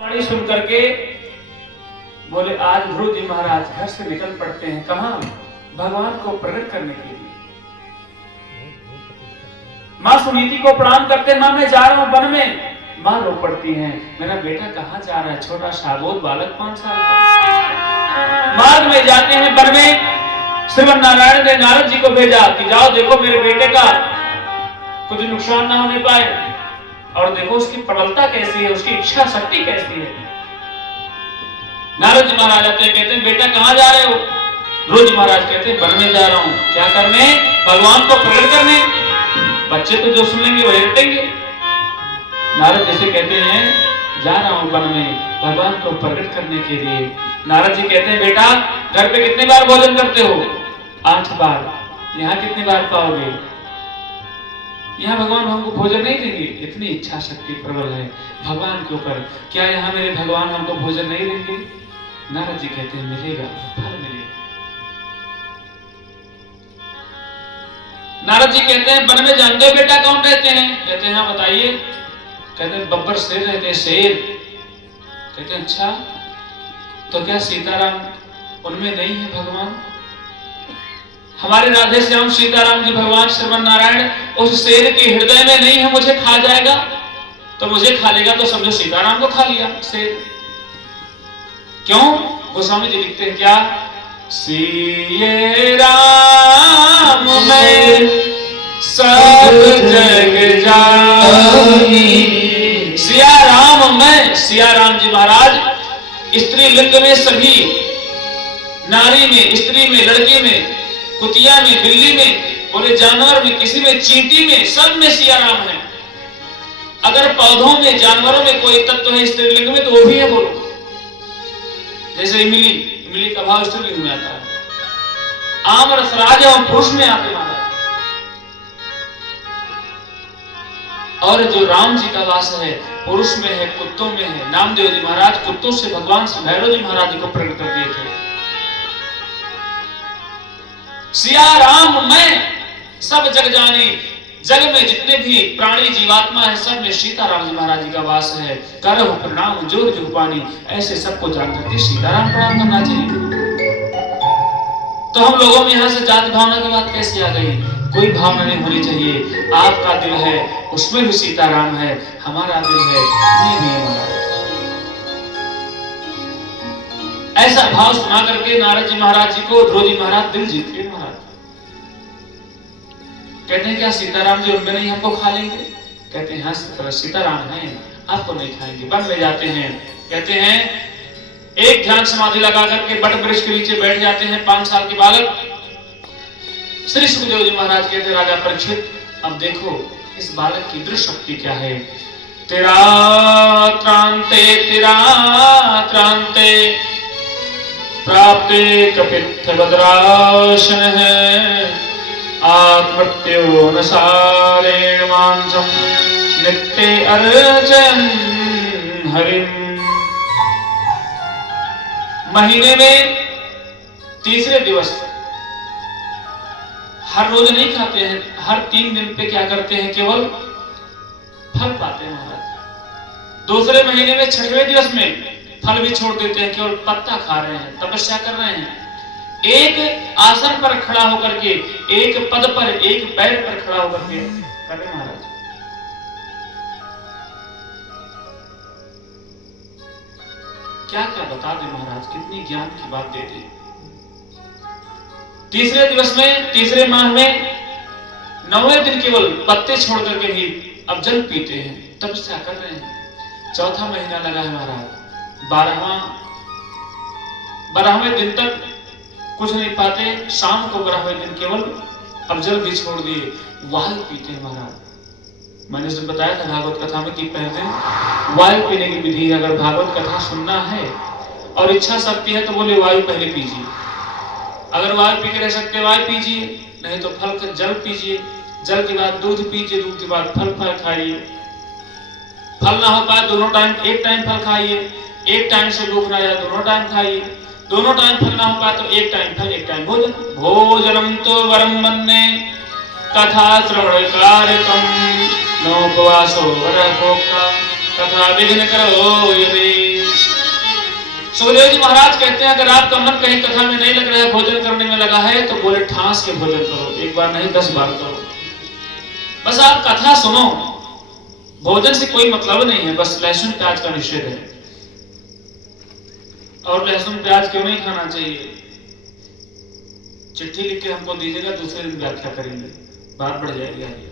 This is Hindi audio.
वाणी सुन करके बोले आज ध्रुव जी महाराज घर से निकल पड़ते हैं। कहां? भगवान को प्रकट करने के लिए। मां सुनीति को प्रणाम करते, मां मैं जा रहा हूं वन में। मां रो पड़ती हैं, मेरा बेटा कहां जा रहा है? छोटा शाबोद बालक 5 साल का। मार्ग में जाते हैं वन में। श्रीमन नारायण ने नारद जी को भेजा कि जाओ देखो मेरे बेटे का कुछ नुकसान ना होने पाए, और देखो उसकी प्रबलता कैसी है, उसकी इच्छा शक्ति कैसी है। नारद जी महाराज आते हैं, कहते हैं बेटा कहां जा रहे हो? ध्रुव जी महाराज कहते हैं वन में जा रहा हूं। क्या करने? भगवान को प्रकट करने। बच्चे तो जो सुनेंगे वही रटेंगे। नारद जैसे कहते हैं जा रहा हूं वन में भगवान को प्रकट करने के लिए। नारद जी कहते हैं बेटा घर पे कितनी बार भोजन करते हो? 8 बार। यहाँ कितनी बार पाओगे? यहाँ भगवान हमको भोजन नहीं देंगे। इतनी इच्छा शक्ति प्रबल है भगवान के ऊपर। क्या यहाँ मेरे भगवान हमको भोजन नहीं देंगे? नारद जी कहते हैं मिलेगा, फल मिलेगा। नारद जी कहते हैं वन में जानते हो बेटा कौन रहते हैं? कहते हैं हाँ बताइए। कहते हैं बब्बर शेर रहते हैं, शेर। कहते हैं अच्छा, तो क्या सीताराम उनमें नहीं है भगवान? हमारे राधे श्याम सीताराम जी भगवान श्रीमन नारायण उस शेर के हृदय में नहीं है, मुझे खा जाएगा। तो मुझे खा लेगा तो समझो सीताराम को खा लिया शेर। क्यों? गोस्वामी जी लिखते हैं क्या? सिये राम में सब जग जानी। सिया राम में, सिया राम जी महाराज स्त्री लिंग में सभी, नारी में, स्त्री में, लड़के में, कुतिया में, बिल्ली में, बोले जानवर में, किसी में, चींटी में, सब में सिया राम है। अगर पौधों में, जानवरों में कोई तत्व है स्त्रीलिंग में तो वो भी है। बोलो जैसे इमली, इमली का भाव स्त्रीलिंग में आता है। आम रसराज और पुरुष में आते महाराज। और जो राम जी का वास है पुरुष में है, कुत्तों में है। नामदेव जी महाराज कुत्तों से भगवान श्री भैरव जी महाराज जी को प्रकट कर दिए थे। सिया राम में सब जग जानी। जग में जितने भी प्राणी जीवात्मा है सब में सीताराम जी महाराज जी का वास है। करहु प्रणाम जोर जो पानी। ऐसे सबको जान करके सीताराम प्रणाम करना चाहिए। तो हम लोगों में यहाँ से जात भावना की बात कैसे आ गई? कोई भावना नहीं होनी चाहिए। आपका दिल है उसमें भी सीताराम है, हमारा दिल है नहीं भी हमारा। ऐसा भाव सुना करके नारद जी महाराज जी को ध्रुव जी महाराज दिल जीत गए। महाराज कहते हैं क्या सीताराम जी उनमें नहीं हमको खा लेंगे? कहते हैं हाँ सीताराम हैं, आपको नहीं खाएंगे। वन में जाते हैं, कहते हैं एक ध्यान समाधि लगा करके बट वृक्ष के नीचे बैठ जाते हैं 5 साल के बालक। श्री सुखदेव जी महाराज कहते राजा परीक्षित अब देखो इस बालक की दृढ़ शक्ति क्या है। तेरा त्रांते प्राप्ते कपित्थ भद्राशन है। आत्मत्यो नसारेण मांसम नित्य अर्चन हरिम। महीने में तीसरे दिवस, हर रोज नहीं खाते हैं, हर 3 दिन पे क्या करते हैं केवल फल पाते हैं महाराज। दूसरे महीने में 6वें दिवस में फल भी छोड़ देते हैं, केवल पत्ता खा रहे हैं, तपस्या कर रहे हैं। एक आसन पर खड़ा होकर के, एक पद पर, एक पैर पर खड़ा होकर के कर रहे महाराज। क्या क्या बता दे महाराज, कितनी ज्ञान की बात दे दी। तीसरे दिवस में, तीसरे माह में 9वें दिन केवल पत्ते छोड़ करके भी अब जल पीते हैं, तपस्या कर रहे हैं। चौथा महीना लगा है महाराज। 12वें दिन तक कुछ नहीं पाते। शाम को 12वें दिन केवल अब जल भी छोड़ दिए, वायु पीते हैं महाराज। मैंने से बताया था भागवत कथा में कि पहले वायु पीने की विधि। अगर भागवत कथा सुनना है और इच्छा शक्ति है तो बोले वायु पहले पीजिए। अगर वायु पी के रह सकते वायु पीजिए, नहीं तो फल का जल पीजिए, जल के बाद दूध पीजिए, दूध के बाद फल खाइए। फल ना हो पाए दोनों टाइम, एक टाइम फल खाइए, एक टाइम से भूख ना जाए दोनों टाइम खाइए, दोनों टाइम फल ना हो पाए तो एक टाइम फल एक टाइम भोजन। भोजनम तो वरम मन्ने कथा श्रवण कारकम नोपवासो वरभोक्ता तथा विघ्न करो यदि सुखदेव जी महाराज कहते हैं अगर आपका मन कहीं कथा में नहीं लग रहा है, भोजन करने में लगा है, तो बोले ठास के भोजन करो, एक बार नहीं 10 बार करो। बस आप कथा सुनो, भोजन से कोई मतलब नहीं है, बस लहसुन प्याज का निषेध है। और लहसुन प्याज क्यों नहीं खाना चाहिए, चिट्ठी लिख के हमको दीजिएगा, दूसरे दिन व्याख्या करेंगे, बात बढ़ जाएगी आगे।